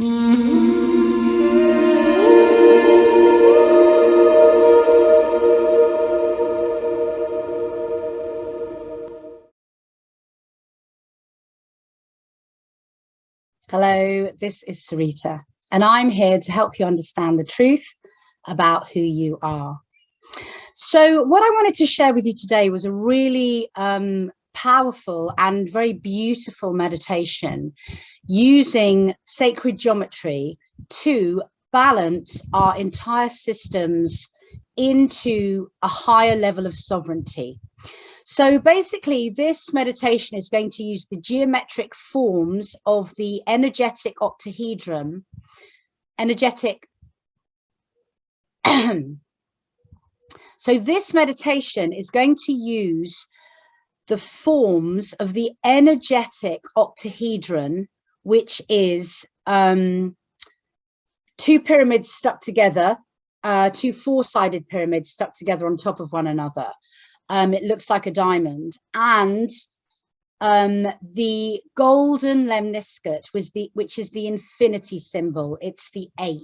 Hello, this is Sarita, and I'm here to help you understand the truth about who you are. So what I wanted to share with you today was a really powerful and very beautiful meditation using sacred geometry to balance our entire systems into a higher level of sovereignty. So basically, this meditation is going to use the geometric forms of the energetic octahedron, So this meditation is going to use the forms of the energetic octahedron, which is two pyramids stuck together, two four-sided pyramids stuck together on top of one another. It looks like a diamond, and the golden lemniscate which is the infinity symbol. It's the 8.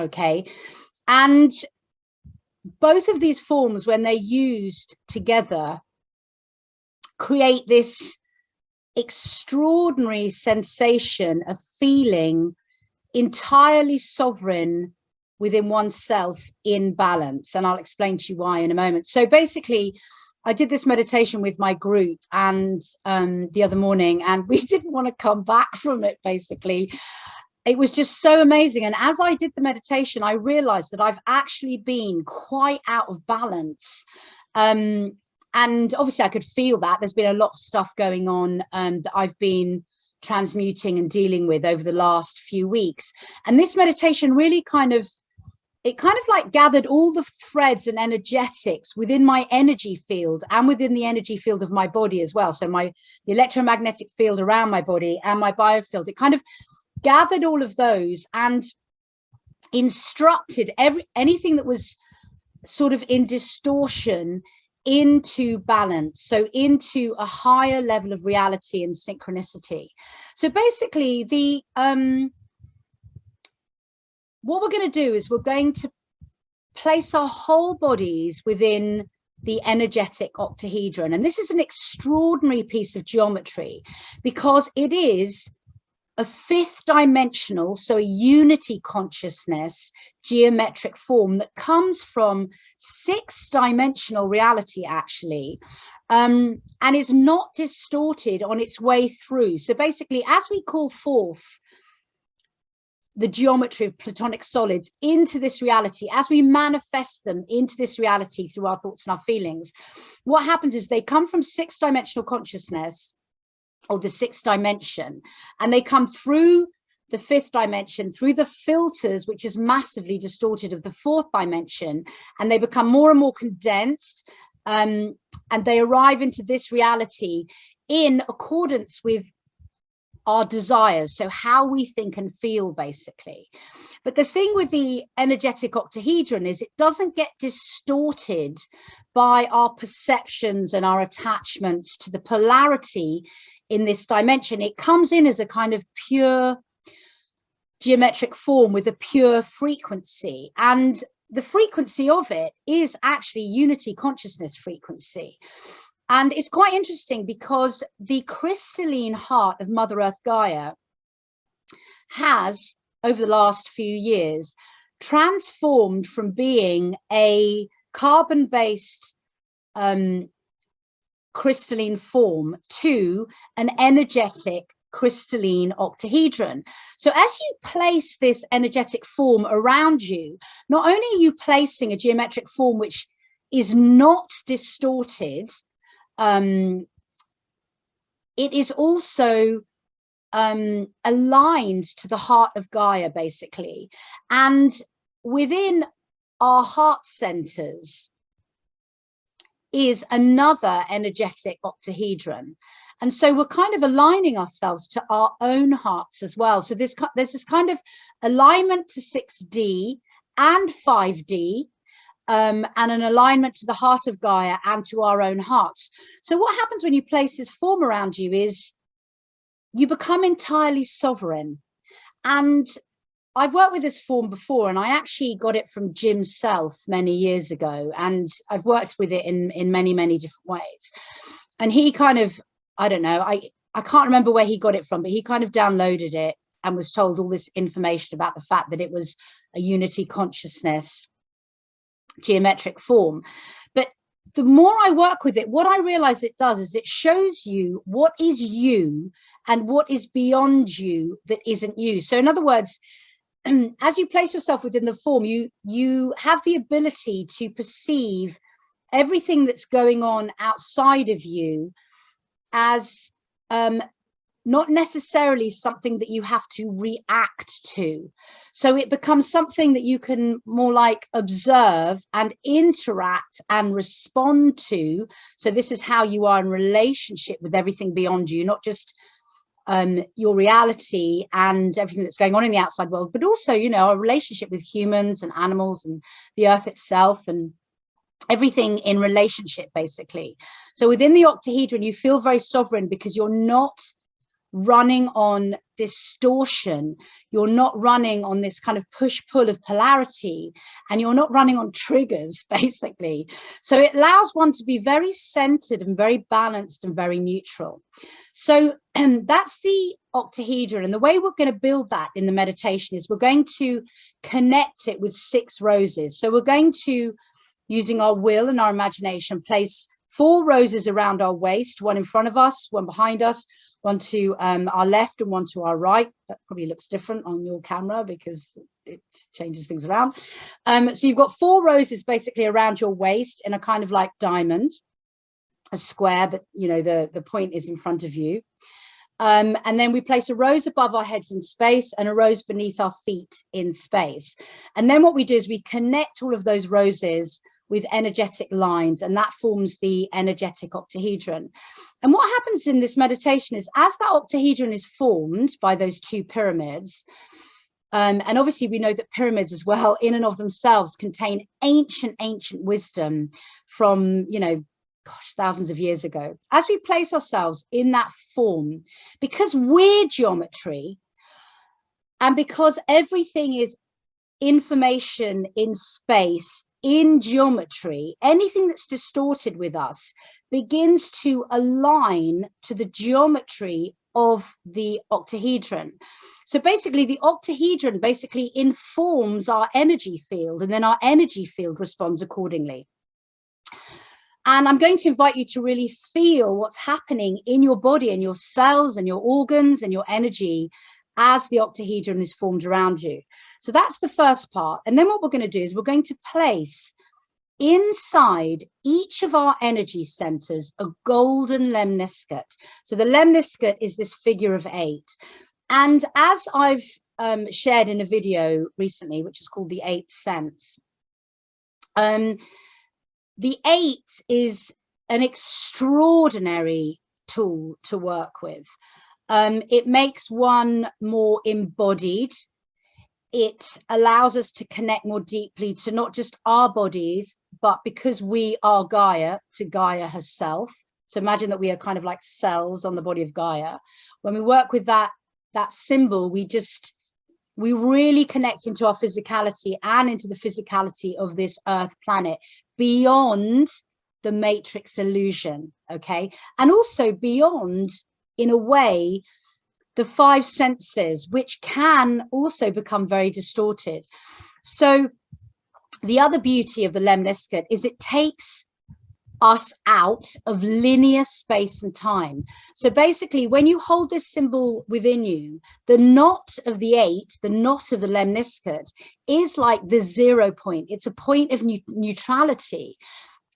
Okay, and both of these forms, when they're used together, create this extraordinary sensation of feeling entirely sovereign within oneself, in balance, and I'll explain to you why in a moment. So basically, I did this meditation with my group and the other morning, and we didn't want to come back from it. Basically, it was just so amazing. And as I did the meditation, I realized that I've actually been quite out of balance, and obviously I could feel that there's been a lot of stuff going on that I've been transmuting and dealing with over the last few weeks. And this meditation really kind of like gathered all the threads and energetics within my energy field and within the energy field of my body as well. So the electromagnetic field around my body and my biofield, it kind of gathered all of those and instructed anything that was sort of in distortion into balance, so into a higher level of reality and synchronicity. So basically, what we're going to do is we're going to place our whole bodies within the energetic octahedron. And this is an extraordinary piece of geometry because it is a 5th dimensional, so a unity consciousness geometric form that comes from 6th dimensional reality, actually, and is not distorted on its way through. So basically, as we call forth the geometry of platonic solids into this reality, as we manifest them into this reality through our thoughts and our feelings, what happens is they come from 6th dimensional consciousness, or the 6th dimension, and they come through the 5th dimension, through the filters, which is massively distorted, of the 4th dimension, and they become more and more condensed, and they arrive into this reality in accordance with our desires, so how we think and feel, basically. But the thing with the energetic octahedron is it doesn't get distorted by our perceptions and our attachments to the polarity in this dimension. It comes in as a kind of pure geometric form with a pure frequency, and the frequency of it is actually unity consciousness frequency. And it's quite interesting because the crystalline heart of Mother Earth Gaia has, over the last few years, transformed from being a carbon-based crystalline form to an energetic crystalline octahedron. So as you place this energetic form around you, not only are you placing a geometric form which is not distorted, it is also aligned to the heart of Gaia, basically. And within our heart centers is another energetic octahedron. And so we're kind of aligning ourselves to our own hearts as well. So there's this kind of alignment to 6D and 5D, and an alignment to the heart of Gaia and to our own hearts. So what happens when you place this form around you is you become entirely sovereign. And I've worked with this form before, and I actually got it from Jim Self many years ago, and I've worked with it in many different ways. And he kind of, I don't know, I can't remember where he got it from, but he kind of downloaded it and was told all this information about the fact that it was a unity consciousness geometric form. But the more I work with it, what I realize it does is it shows you what is you and what is beyond you that isn't you. So in other words, as you place yourself within the form, you have the ability to perceive everything that's going on outside of you as not necessarily something that you have to react to. So it becomes something that you can more like observe and interact and respond to. So this is how you are in relationship with everything beyond you, not just your reality and everything that's going on in the outside world, but also, you know, a relationship with humans and animals and the earth itself and everything in relationship, basically. So within the octahedron, you feel very sovereign because you're not running on distortion, you're not running on this kind of push-pull of polarity, and you're not running on triggers, basically. So it allows one to be very centered and very balanced and very neutral. So that's the octahedron, and the way we're going to build that in the meditation is we're going to connect it with 6 roses. So we're going to, using our will and our imagination, place 4 roses around our waist, one in front of us, one behind us, one to our left and one to our right. That probably looks different on your camera because it changes things around. So you've got 4 roses basically around your waist in a kind of like diamond, a square, but you know, the point is in front of you. And then we place a rose above our heads in space and a rose beneath our feet in space. And then what we do is we connect all of those roses with energetic lines, and that forms the energetic octahedron. And what happens in this meditation is, as that octahedron is formed by those 2 pyramids, and obviously we know that pyramids as well in and of themselves contain ancient wisdom from, you know, gosh, thousands of years ago. As we place ourselves in that form, because we're geometry and because everything is information in space, in geometry, anything that's distorted with us begins to align to the geometry of the octahedron. So basically the octahedron basically informs our energy field, and then our energy field responds accordingly. And I'm going to invite you to really feel what's happening in your body and your cells and your organs and your energy as the octahedron is formed around you. So that's the first part. And then what we're going to do is we're going to place inside each of our energy centers a golden lemniscate. So the lemniscate is this figure of 8. And as I've shared in a video recently, which is called the 8th sense, the 8 is an extraordinary tool to work with. It makes one more embodied. It allows us to connect more deeply to not just our bodies, but because we are Gaia, to Gaia herself. So imagine that we are kind of like cells on the body of Gaia. When we work with that symbol, we really connect into our physicality and into the physicality of this Earth planet beyond the matrix illusion, okay? And also beyond, in a way, the 5 senses, which can also become very distorted. So the other beauty of the lemniscate is it takes us out of linear space and time. So basically, when you hold this symbol within you, the knot of the 8, the knot of the lemniscate, is like the 0 point. It's a point of neutrality,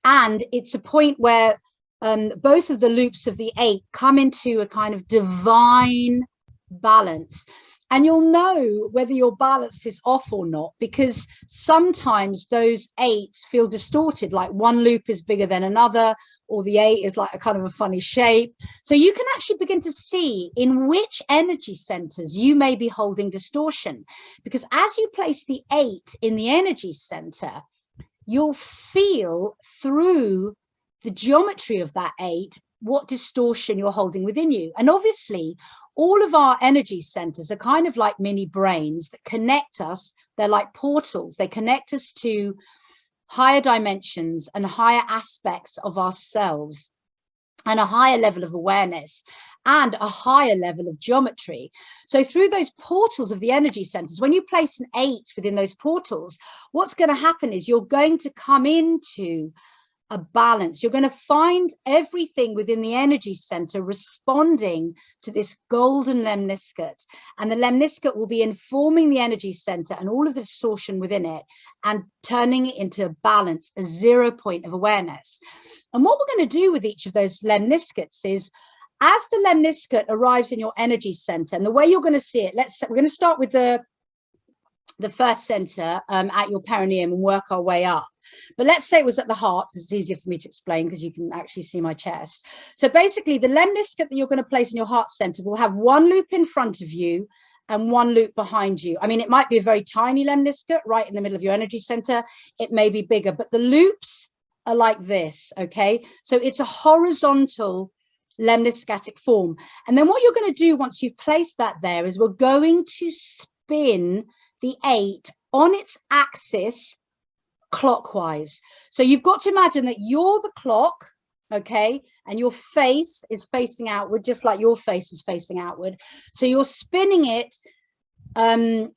and it's a point where both of the loops of the 8 come into a kind of divine balance. And you'll know whether your balance is off or not, because sometimes those 8s feel distorted, like one loop is bigger than another, or the 8 is like a kind of a funny shape. So you can actually begin to see in which energy centers you may be holding distortion, because as you place the 8 in the energy center, you'll feel through the geometry of that 8 what distortion you're holding within you. And obviously, all of our energy centers are kind of like mini brains that connect us. They're like portals. They connect us to higher dimensions and higher aspects of ourselves, and a higher level of awareness and a higher level of geometry. So through those portals of the energy centers, when you place an 8 within those portals, what's going to happen is you're going to come into a balance. You're going to find everything within the energy center responding to this golden lemniscate, and the lemniscate will be informing the energy center and all of the distortion within it and turning it into a balance, a 0 point of awareness. And what we're going to do with each of those lemniscates is, as the lemniscate arrives in your energy center, and the way you're going to see it, we're going to start with the first center at your perineum and work our way up. But let's say it was at the heart, because it's easier for me to explain because you can actually see my chest. So basically, the lemniscate that you're going to place in your heart center will have one loop in front of you and one loop behind you. I mean, it might be a very tiny lemniscate right in the middle of your energy center. It may be bigger, but the loops are like this, okay? So it's a horizontal lemniscatic form. And then what you're going to do once you've placed that there is we're going to spin the 8 on its axis clockwise. So you've got to imagine that you're the clock, okay, and your face is facing outward, just like your face is facing outward. So you're spinning it on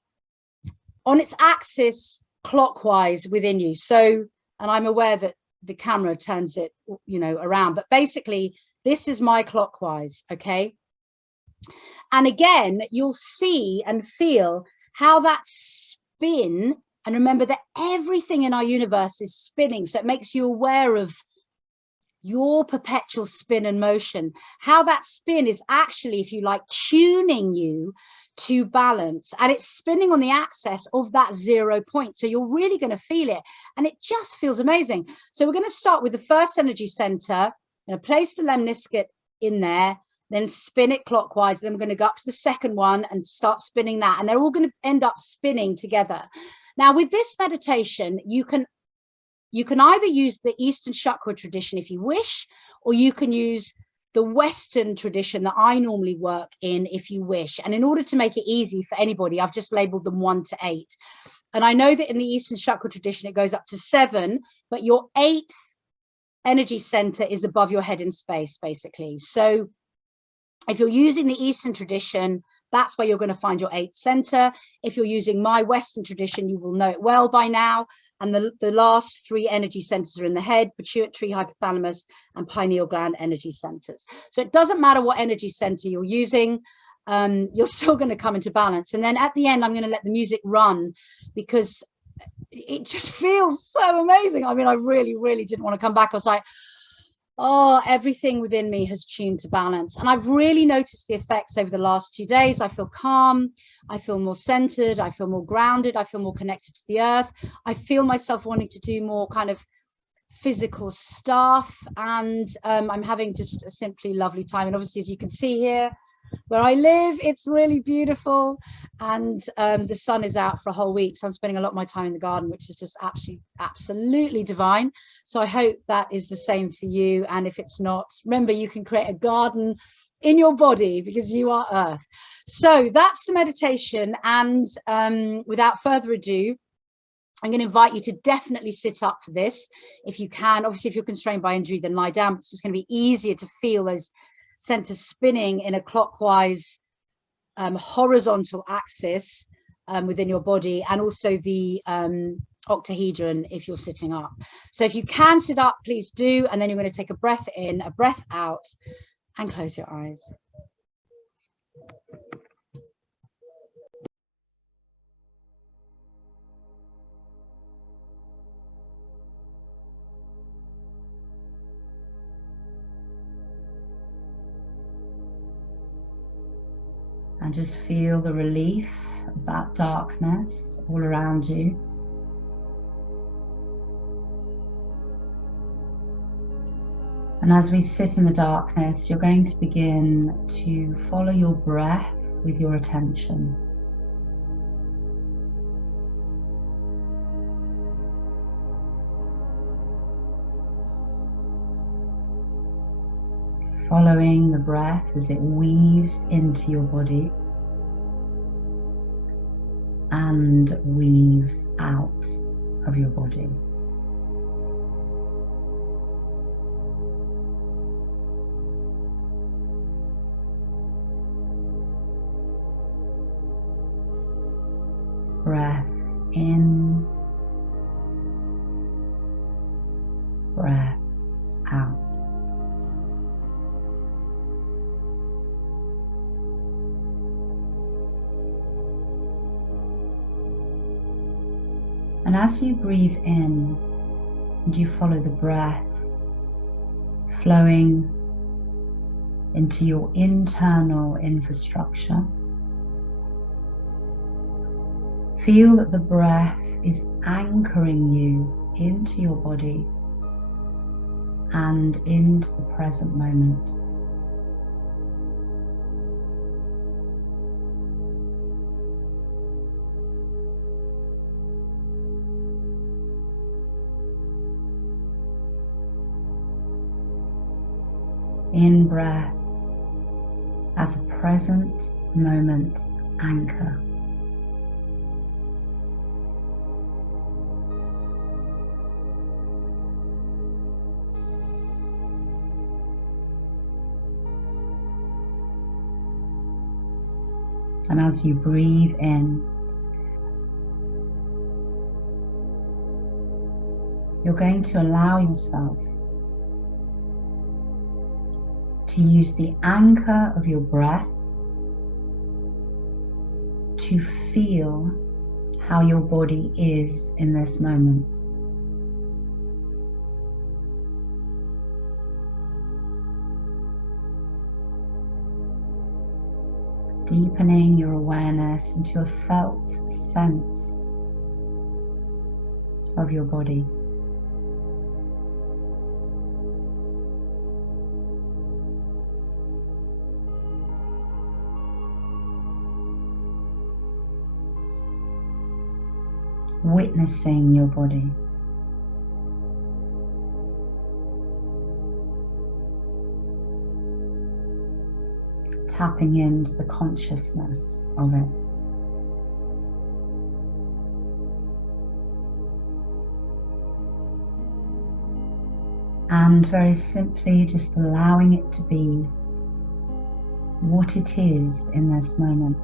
its axis clockwise within you. So, and I'm aware that the camera turns it, you know, around, but basically this is my clockwise, okay? And again, you'll see and feel how that spin, and remember that everything in our universe is spinning, so it makes you aware of your perpetual spin and motion, how that spin is actually, if you like, tuning you to balance, and it's spinning on the axis of that 0 point. So you're really going to feel it, and it just feels amazing. So we're going to start with the first energy center. I'm going to place the lemniscate in there, then spin it clockwise. Then we're going to go up to the second one and start spinning that, and they're all going to end up spinning together. Now, with this meditation, you can either use the Eastern chakra tradition if you wish, or you can use the Western tradition that I normally work in if you wish. And in order to make it easy for anybody, I've just labeled them 1 to 8. And I know that in the Eastern chakra tradition, it goes up to 7, but your 8th energy center is above your head in space, basically. So if you're using the Eastern tradition, that's where you're going to find your 8th center. If you're using my Western tradition, you will know it well by now. And the last 3 energy centers are in the head: pituitary, hypothalamus, and pineal gland energy centers. So it doesn't matter what energy center you're using, you're still going to come into balance. And then at the end, I'm going to let the music run because it just feels so amazing. I mean, I really, really didn't want to come back. I was like, oh, everything within me has tuned to balance. And I've really noticed the effects over the last 2 days. I feel calm. I feel more centered. I feel more grounded. I feel more connected to the earth. I feel myself wanting to do more kind of physical stuff. And I'm having just a simply lovely time. And obviously, as you can see here, where I live, it's really beautiful, and the sun is out for a whole week, so I'm spending a lot of my time in the garden, which is just absolutely divine. So I hope that is the same for you, and if it's not, remember, you can create a garden in your body because you are earth. So that's the meditation, and without further ado, I'm going to invite you to definitely sit up for this if you can. Obviously, if you're constrained by injury, then lie down. It's just going to be easier to feel those center spinning in a clockwise horizontal axis within your body, and also the octahedron if you're sitting up. So if you can sit up, please do, and then you're going to take a breath in, a breath out, and close your eyes. And just feel the relief of that darkness all around you. And as we sit in the darkness, you're going to begin to follow your breath with your attention. following the breath as it weaves into your body and weaves out of your body. Breath in, breath out. And as you breathe in and you follow the breath flowing into your internal infrastructure, feel that the breath is anchoring you into your body and into the present moment. In breath as a present moment anchor. And as you breathe in, you're going to allow yourself to use the anchor of your breath to feel how your body is in this moment. Deepening your awareness into a felt sense of your body. Witnessing your body. Tapping into the consciousness of it. And very simply just allowing it to be what it is in this moment.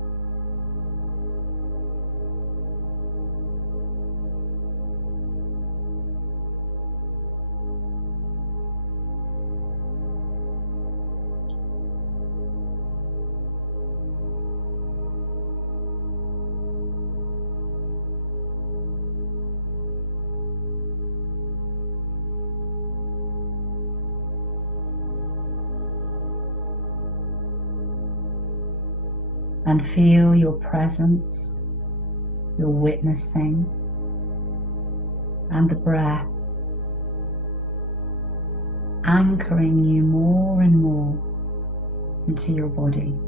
And feel your presence, your witnessing, and the breath anchoring you more and more into your body.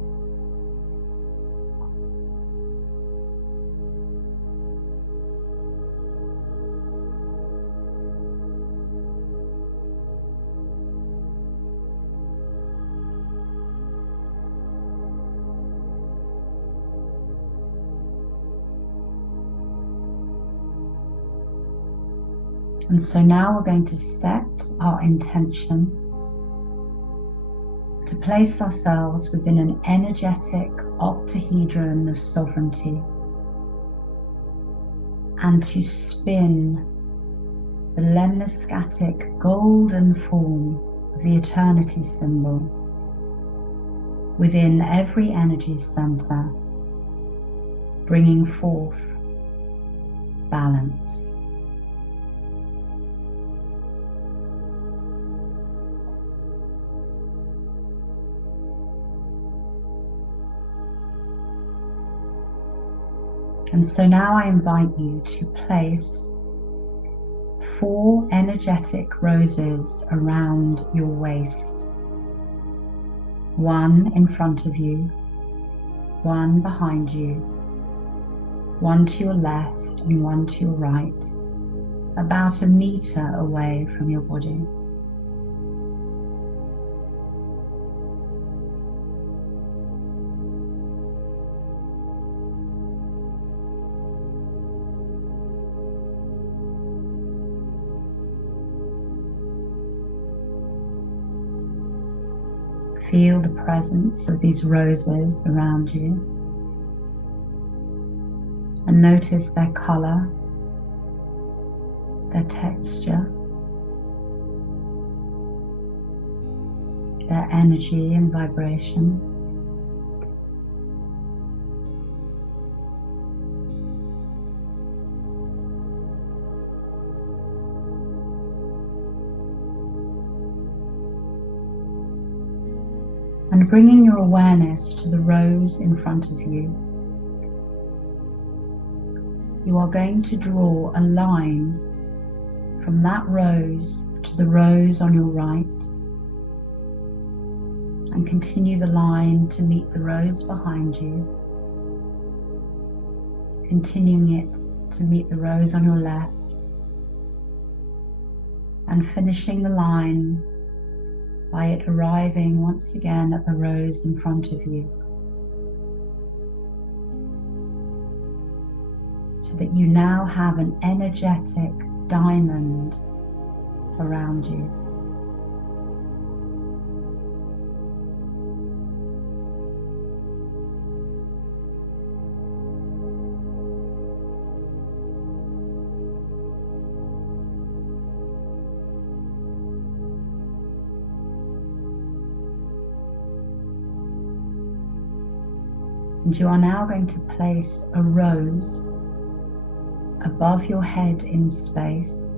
And so now we're going to set our intention to place ourselves within an energetic octahedron of sovereignty and to spin the Lemniscate golden form of the eternity symbol within every energy center, bringing forth balance. And so now I invite you to place 4 energetic roses around your waist. 1 in front of you, 1 behind you, 1 to your left and 1 to your right, about 1 meter away from your body. Feel the presence of these roses around you and notice their color, their texture, their energy and vibration. And bringing your awareness to the rose in front of you, you are going to draw a line from that rose to the rose on your right, and continue the line to meet the rose behind you, continuing it to meet the rose on your left, and finishing the line by it arriving once again at the rose in front of you, so that you now have an energetic diamond around you. And you are now going to place a rose above your head in space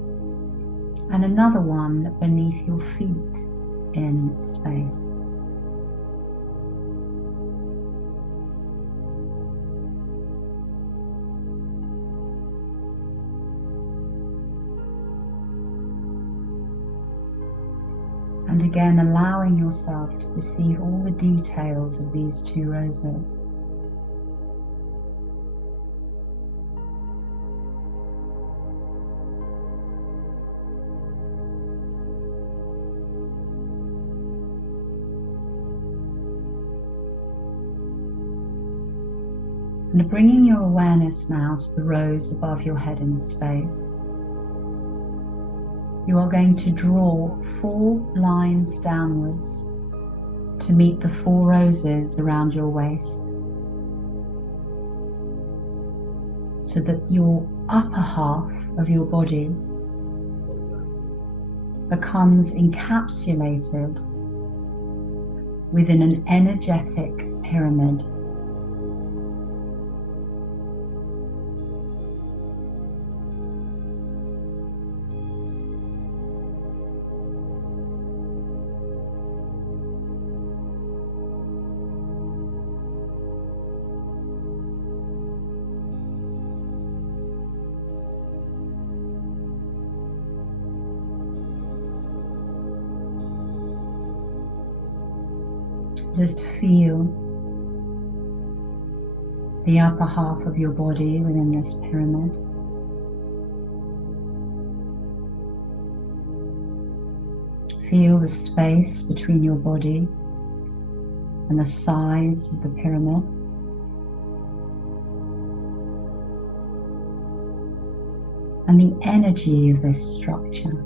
and another one beneath your feet in space. And again, allowing yourself to perceive all the details of these two roses. And bringing your awareness now to the rose above your head in space, you are going to draw 4 lines downwards to meet the 4 roses around your waist, so that your upper half of your body becomes encapsulated within an energetic pyramid. Just feel the upper half of your body within this pyramid. Feel the space between your body and the sides of the pyramid. And the energy of this structure.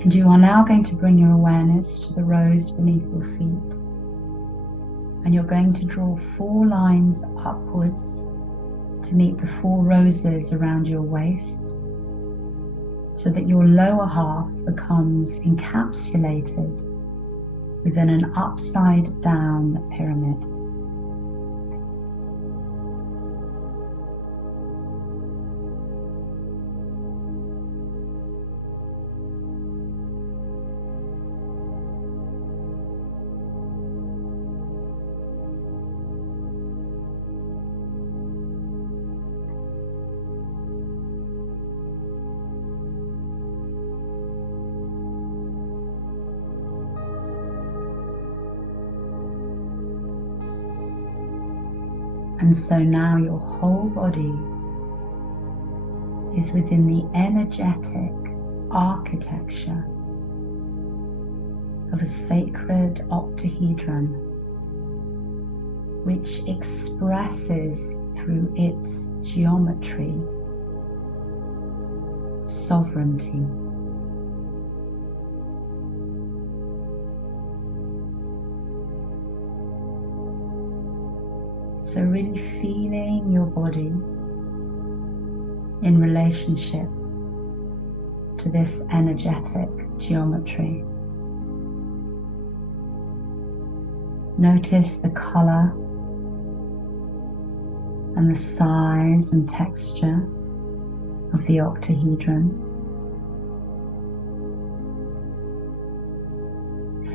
And you are now going to bring your awareness to the rose beneath your feet. And you're going to draw 4 lines upwards to meet the 4 roses around your waist, so that your lower half becomes encapsulated within an upside down pyramid. And so now your whole body is within the energetic architecture of a sacred octahedron which expresses through its geometry sovereignty. So really feeling your body in relationship to this energetic geometry. Notice the color and the size and texture of the octahedron.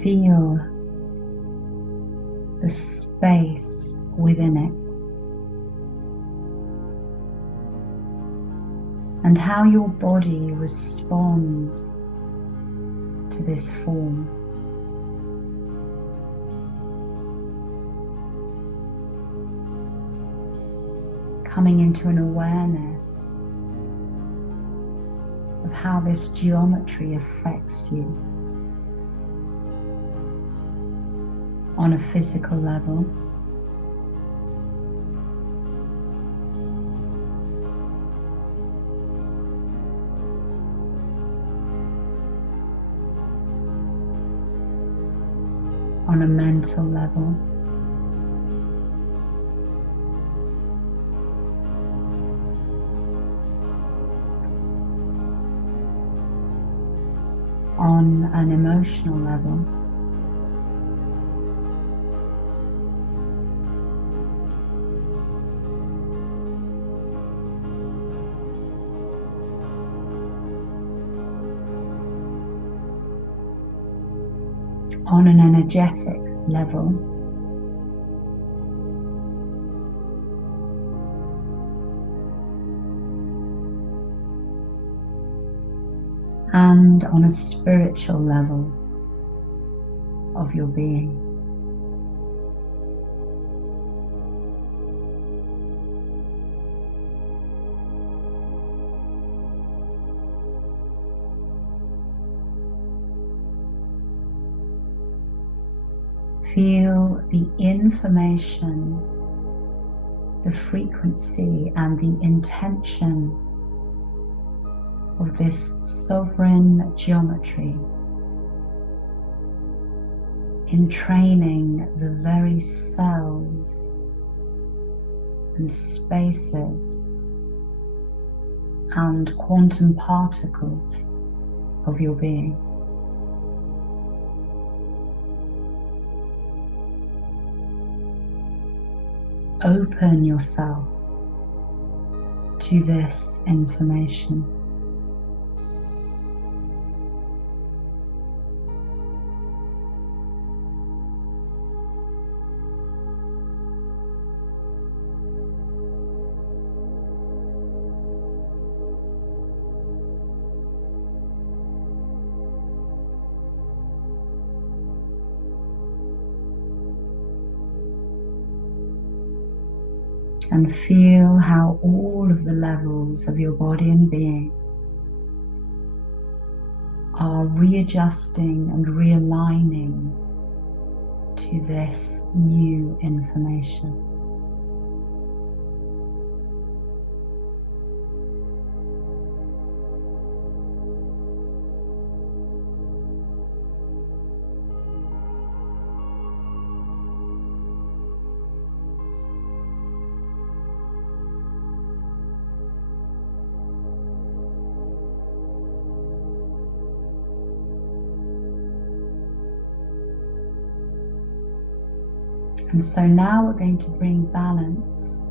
Feel the space within it and how your body responds to this form. Coming into an awareness of how this geometry affects you on a physical level, on a mental level, on an emotional level, on an energetic level, and on a spiritual level of your being. Feel the information, the frequency and the intention of this sovereign geometry entraining the very cells and spaces and quantum particles of your being. Open yourself to this information. And feel how all of the levels of your body and being are readjusting and realigning to this new information. And so now we're going to bring balance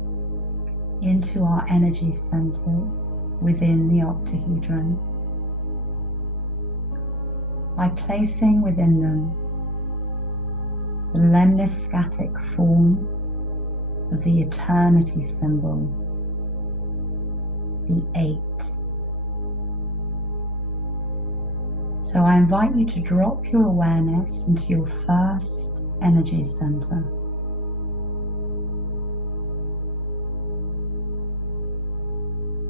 into our energy centers within the octahedron by placing within them the lemniscatic form of the eternity symbol, the 8. So I invite you to drop your awareness into your first energy center.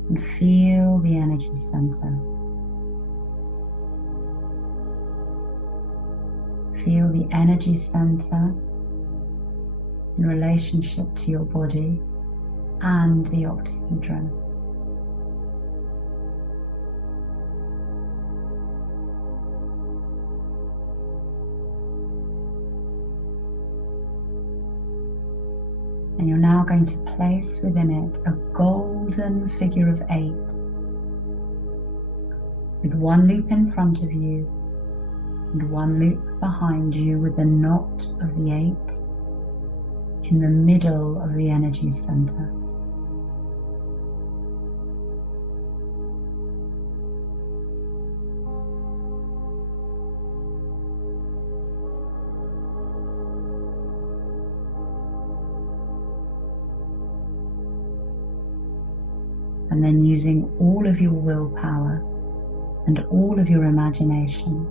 And feel the energy center. Feel the energy center in relationship to your body and the octahedron. And you're now going to place within it a golden figure of 8 with one loop in front of you and one loop behind you, with the knot of the 8 in the middle of the energy center. And then, using all of your willpower and all of your imagination,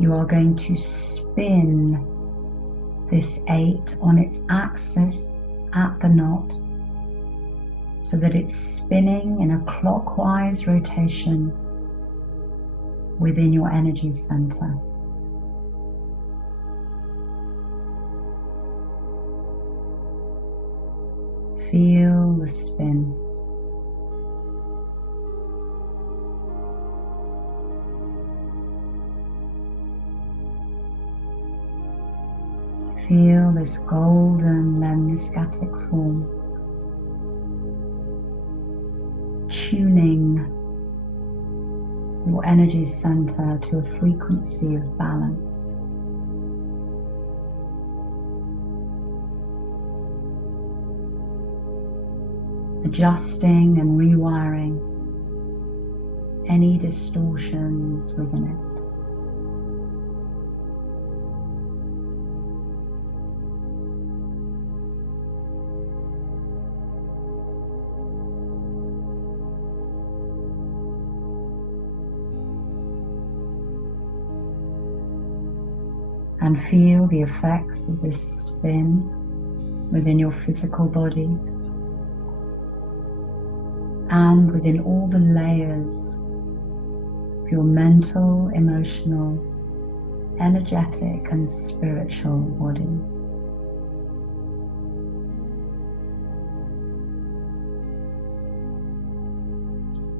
you are going to spin this 8 on its axis at the knot, so that it's spinning in a clockwise rotation within your energy center. Feel the spin. Feel this golden lemniscatic form, tuning your energy center to a frequency of balance. Adjusting and rewiring any distortions within it. And feel the effects of this spin within your physical body and within all the layers of your mental, emotional, energetic and spiritual bodies.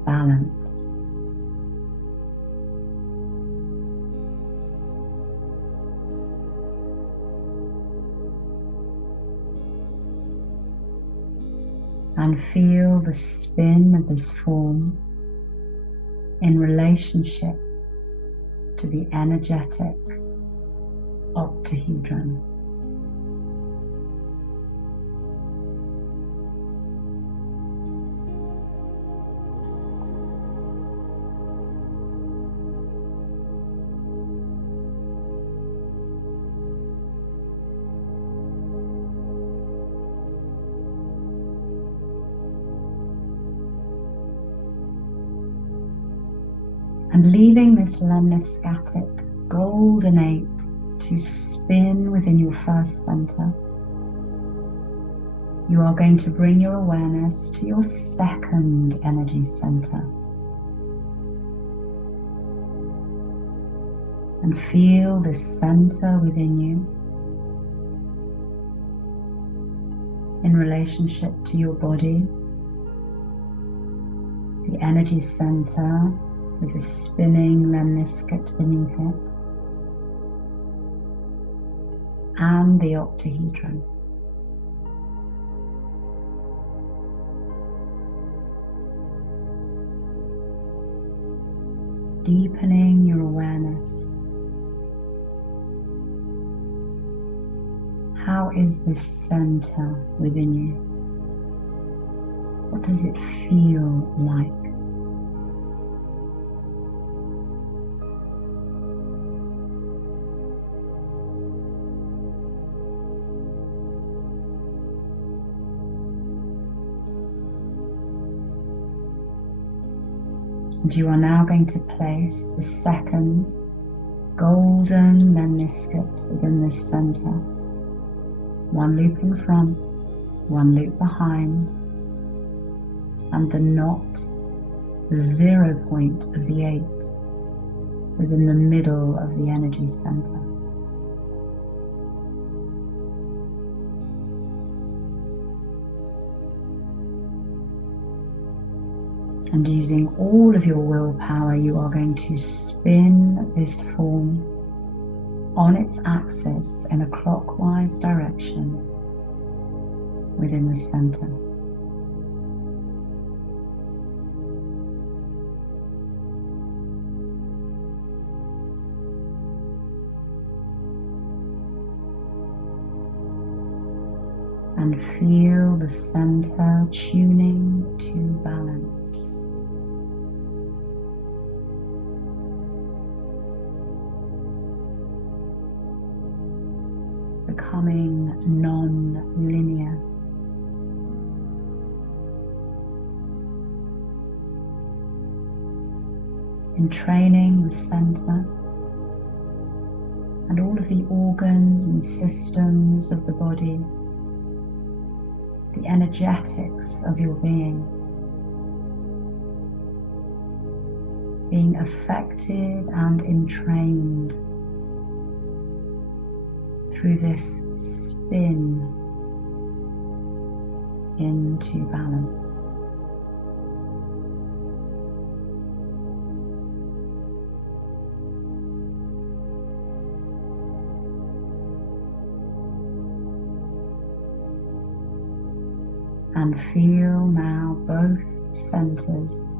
Balance. And feel the spin of this form in relationship to the energetic octahedron. And leaving this lemniscatic golden 8 to spin within your first center, you are going to bring your awareness to your second energy center and feel this center within you in relationship to your body, the energy center with the spinning lemniscate beneath it, and the octahedron. Deepening your awareness. How is this center within you? What does it feel like? And you are now going to place the second golden lemniscate within this center. One loop in front, one loop behind, and the knot, the 0 point of the 8, within the middle of the energy center. And using all of your willpower, you are going to spin this form on its axis in a clockwise direction within the center. And feel the center tuning to balance. Becoming non-linear. Entraining the center and all of the organs and systems of the body, the energetics of your being affected and entrained through this spin into balance. And feel now both centers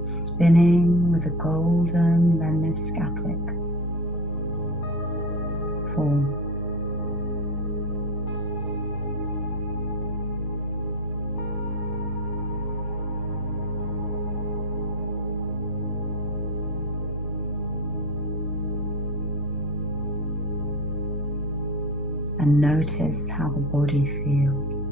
spinning with a golden lemniscatic form. And notice how the body feels.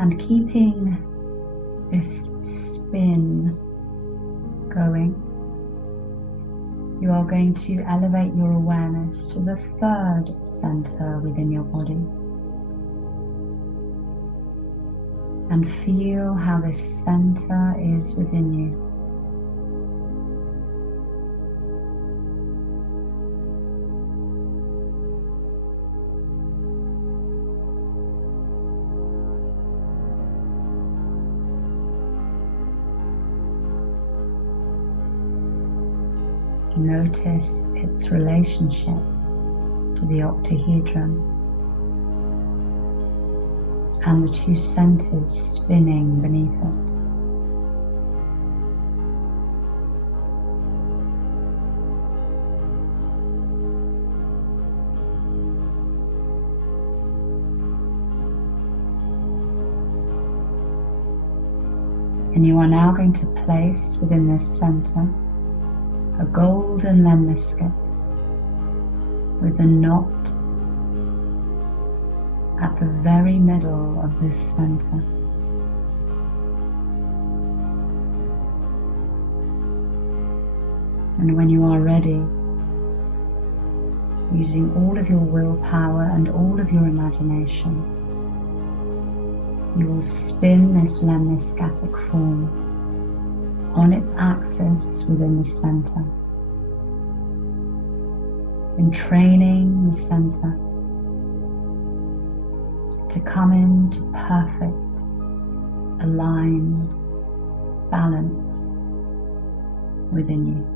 And keeping this spin going, you are going to elevate your awareness to the third center within your body. And feel how this center is within you. Notice its relationship to the octahedron and the two centers spinning beneath it. And you are now going to place within this center a golden lemniscate with a knot at the very middle of this center. And when you are ready, using all of your willpower and all of your imagination, you will spin this lemniscatic form on its axis within the center, entraining the center to come into perfect, aligned balance within you.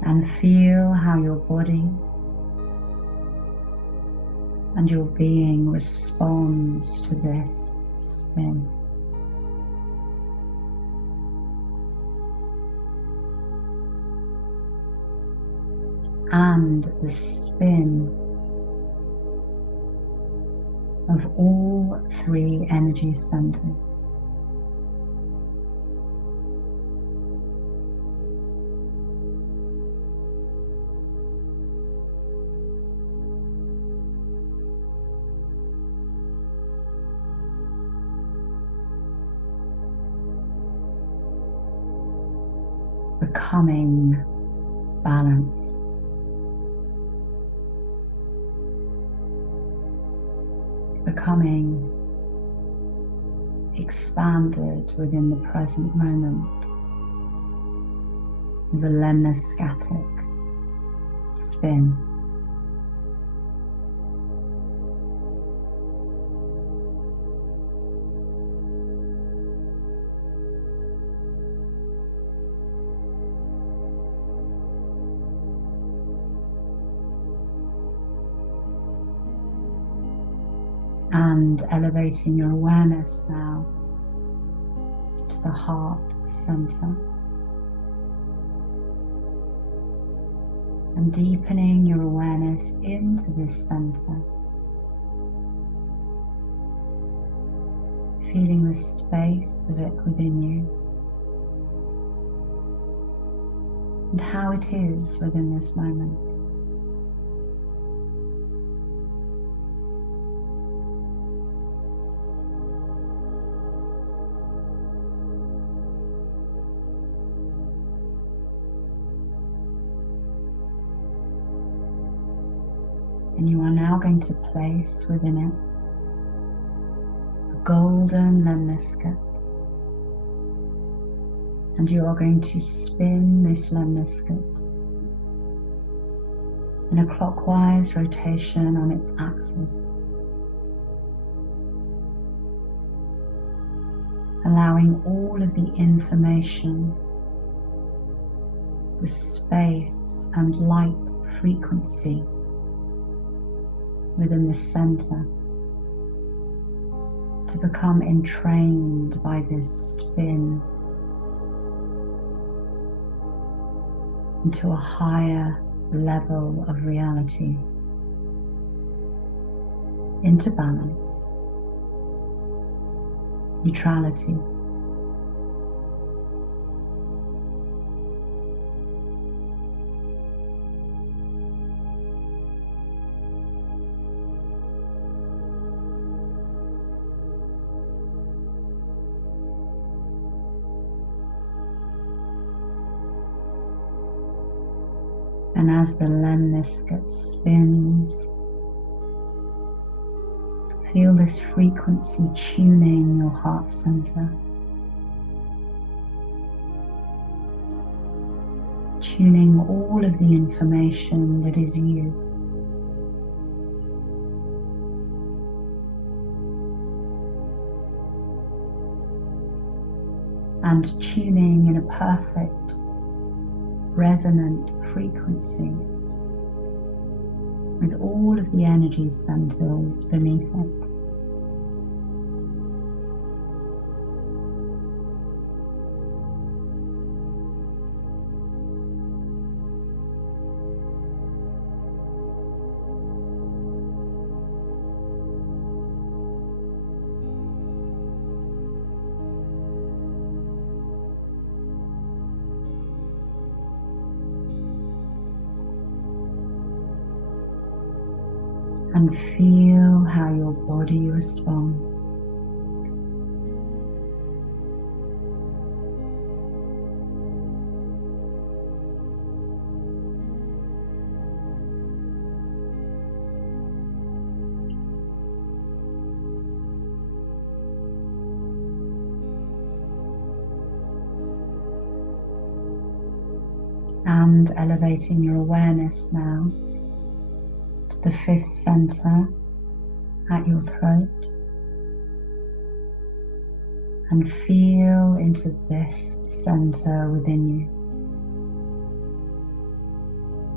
And feel how your body and your being responds to this spin. And the spin of all three energy centers becoming balance. Becoming expanded within the present moment with a lemniscatic spin. And elevating your awareness now to the heart center and deepening your awareness into this center, feeling the space of it within you and how it is within this moment. And you are now going to place within it a golden lemniscate. And you are going to spin this lemniscate in a clockwise rotation on its axis, allowing all of the information, the space and light frequency within the center to become entrained by this spin into a higher level of reality, into balance, neutrality. And as the lemniscate spins, feel this frequency tuning your heart center, tuning all of the information that is you. And tuning in a perfect resonant frequency with all of the energy centers beneath it. And feel how your body responds. And elevating your awareness now to the fifth center at your throat, and feel into this center within you,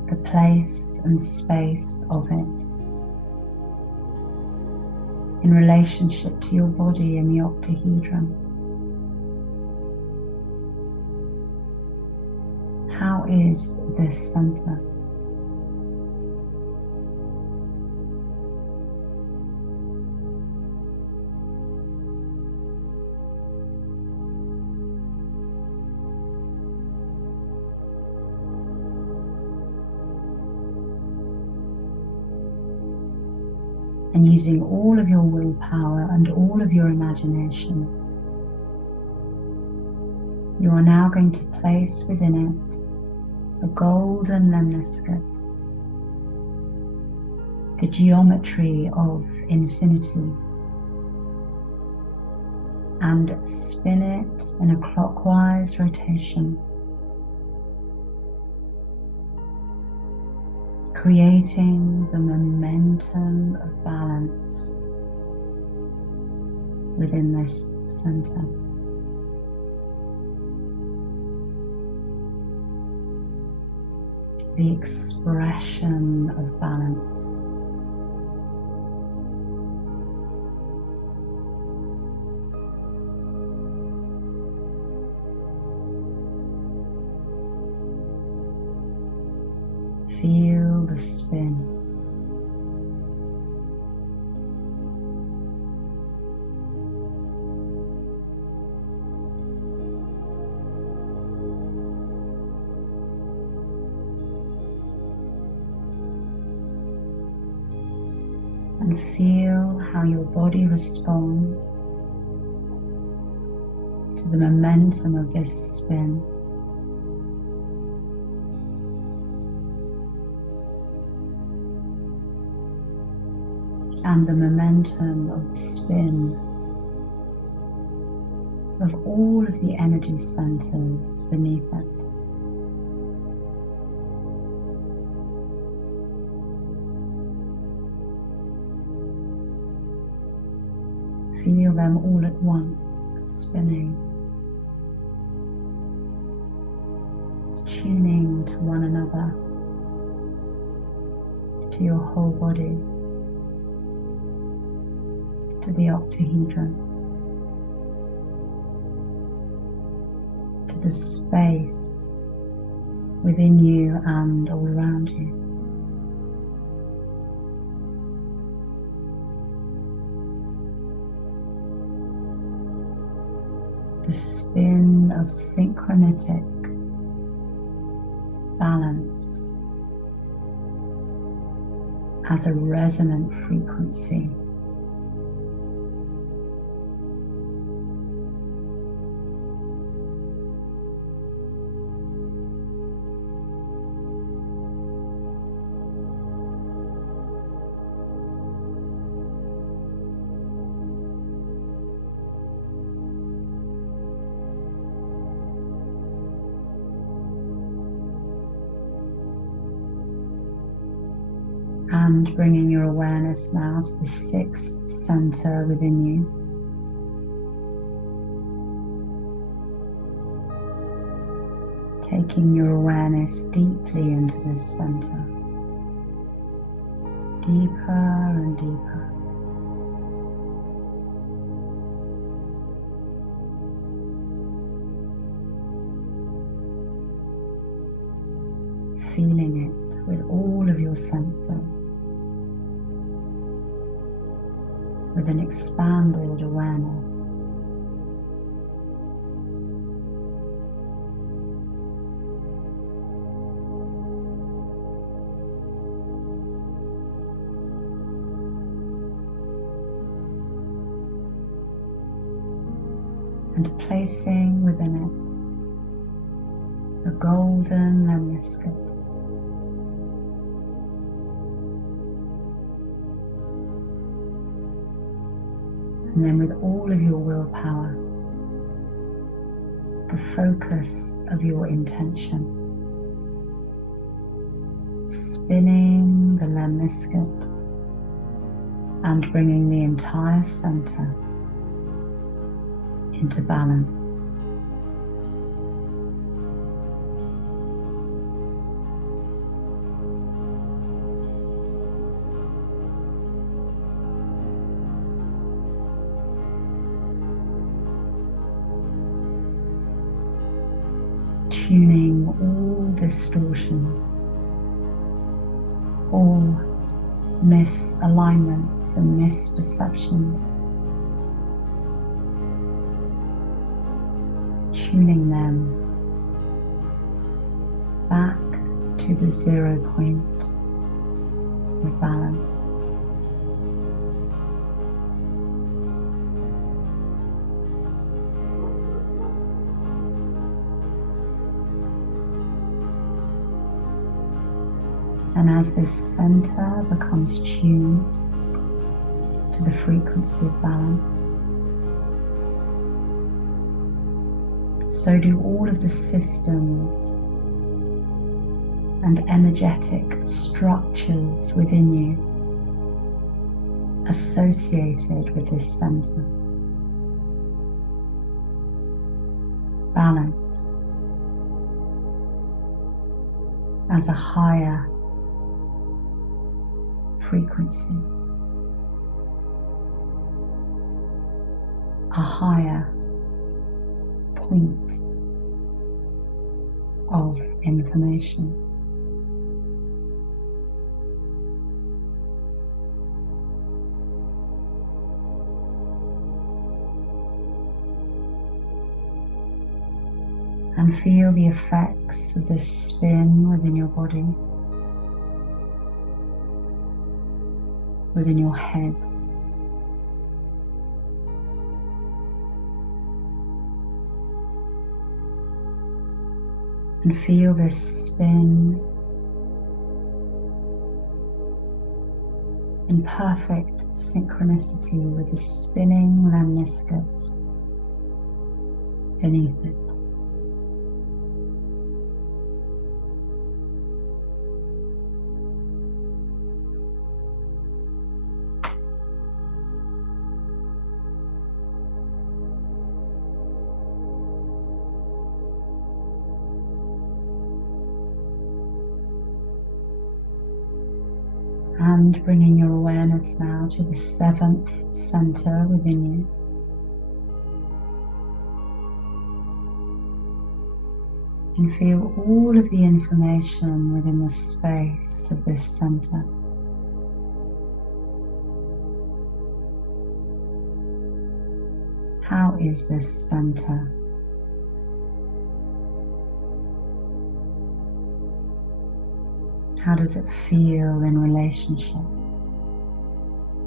the place and space of it in relationship to your body and the octahedron. How is this center? And using all of your willpower and all of your imagination, You are now going to place within it a golden lemniscate, the geometry of infinity, and spin it in a clockwise rotation, creating the momentum of balance within this center. The expression of balance. Feel the spin. And feel how your body responds to the momentum of this spin. And the momentum of the spin of all of the energy centers beneath it. Feel them all at once spinning, tuning to one another, to your whole body, to the octahedron, to the space within you and all around you. The spin of synchronitic balance has a resonant frequency. And bringing your awareness now to the sixth center within you. Taking your awareness deeply into this center. Deeper and deeper. Feeling it with all of your senses. With an expanded awareness. And placing within it a golden lemniscate. And then with all of your willpower, the focus of your intention, spinning the lemniscate and bringing the entire center into balance. Tuning all distortions, all misalignments and misperceptions, tuning them back to the 0 point of balance. And as this center becomes tuned to the frequency of balance, so do all of the systems and energetic structures within you associated with this center. Balance as a higher frequency, a higher point of information. And feel the effects of this spin within your body, within your head. And feel this spin in perfect synchronicity with the spinning lemniscates beneath it. And bringing your awareness now to the seventh center within you. And feel all of the information within the space of this center. How is this center? How does it feel in relationship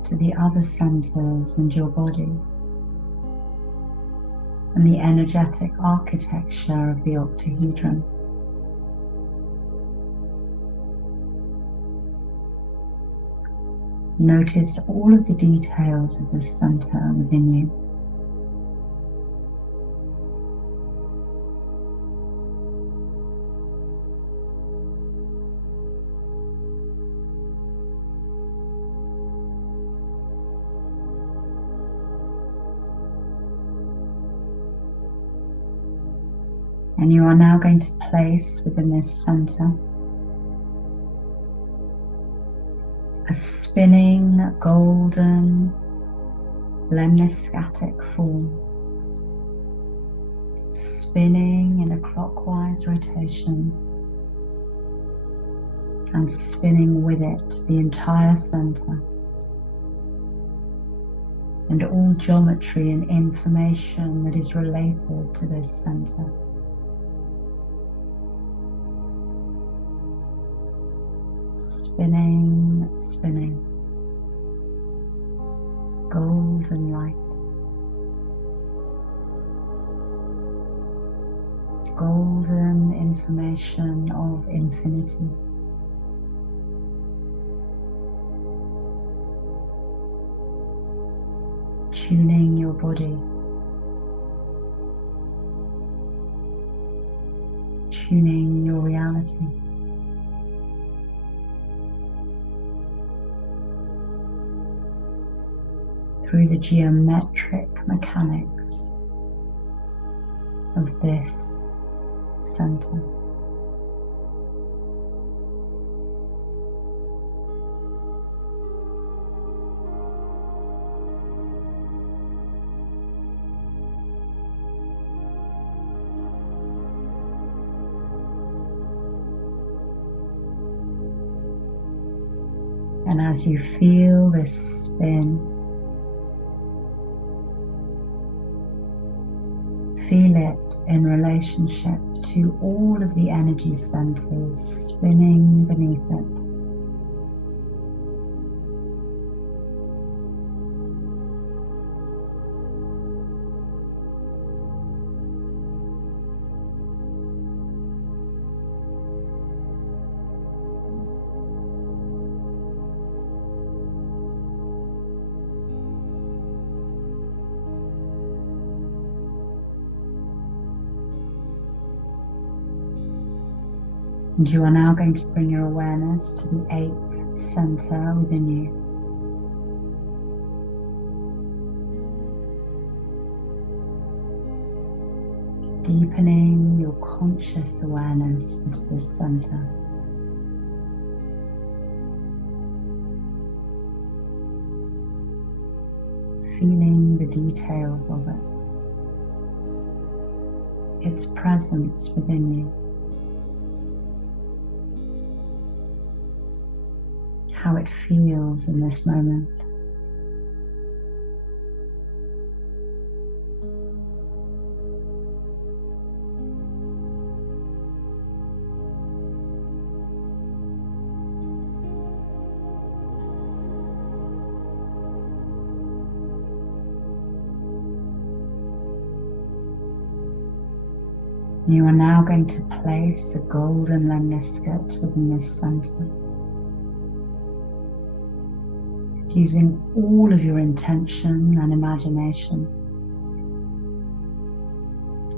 to the other centers and your body and the energetic architecture of the octahedron? Notice all of the details of this center within you. And you are now going to place within this center a spinning golden lemniscatic form, spinning in a clockwise rotation and spinning with it the entire center and all geometry and information that is related to this center. Spinning, spinning, golden light, golden information of infinity. Tuning your body, tuning your reality. Through the geometric mechanics of this center. And as you feel this spin, feel it in relationship to all of the energy centers spinning beneath it. And you are now going to bring your awareness to the 8th center within you. Deepening your conscious awareness into this center. Feeling the details of it, its presence within you, how it feels in this moment. You are now going to place a golden lemniscate within this center. Using all of your intention and imagination,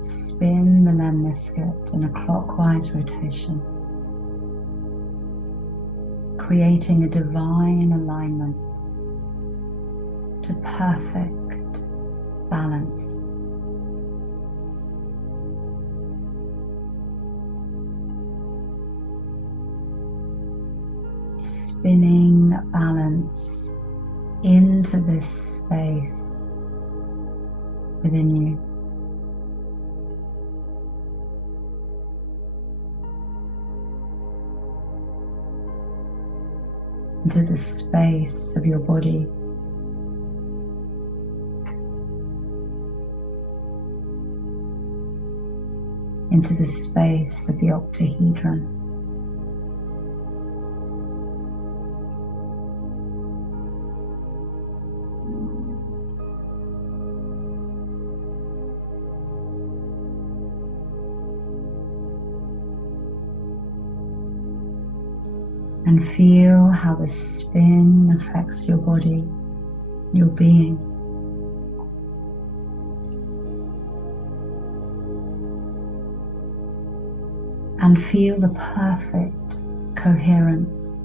spin the lemniscate in a clockwise rotation, creating a divine alignment to perfect balance. Spinning balance into this space within you. Into the space of your body. Into the space of the octahedron. And feel how the spin affects your body, your being. And feel the perfect coherence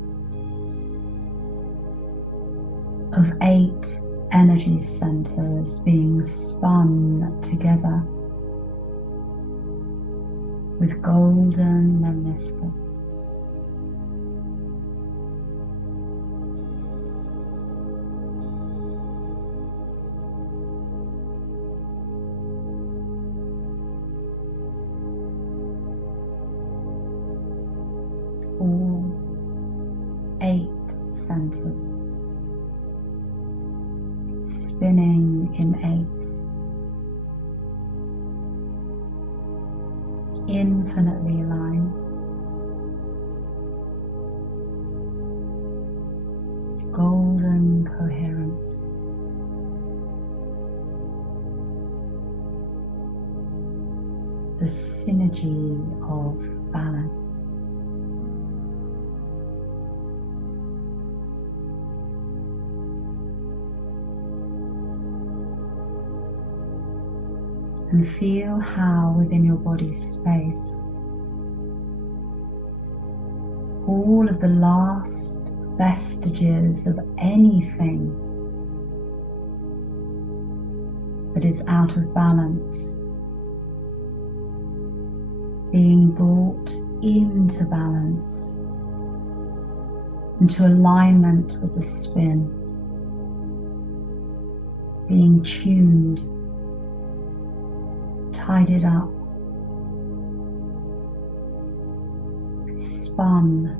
of 8 energy centers being spun together with golden lemniscates. All 8 centers spinning in 8s, infinitely aligned, golden coherence. The synergy of balance. And feel how within your body space, all of the last vestiges of anything that is out of balance being brought into balance, into alignment with the spin, being tuned, tidied up, spun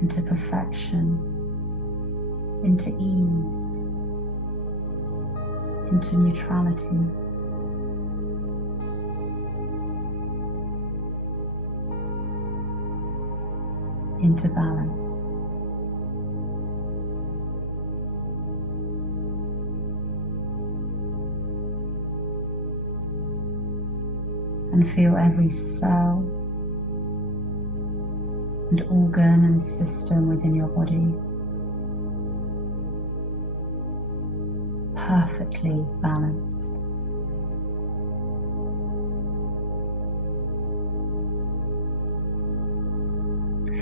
into perfection, into ease, into neutrality. Into balance. And feel every cell and organ and system within your body perfectly balanced.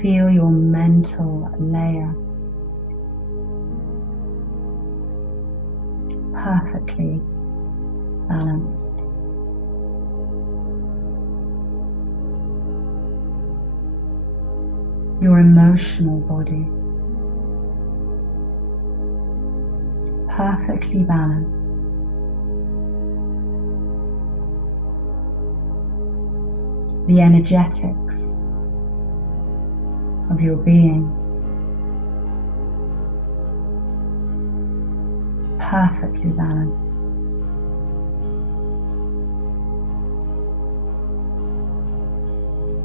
Feel your mental layer perfectly balanced. Your emotional body perfectly balanced. The energetics of your being perfectly balanced.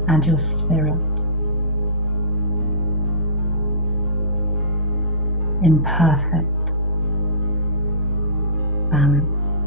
And your spirit in perfect balance.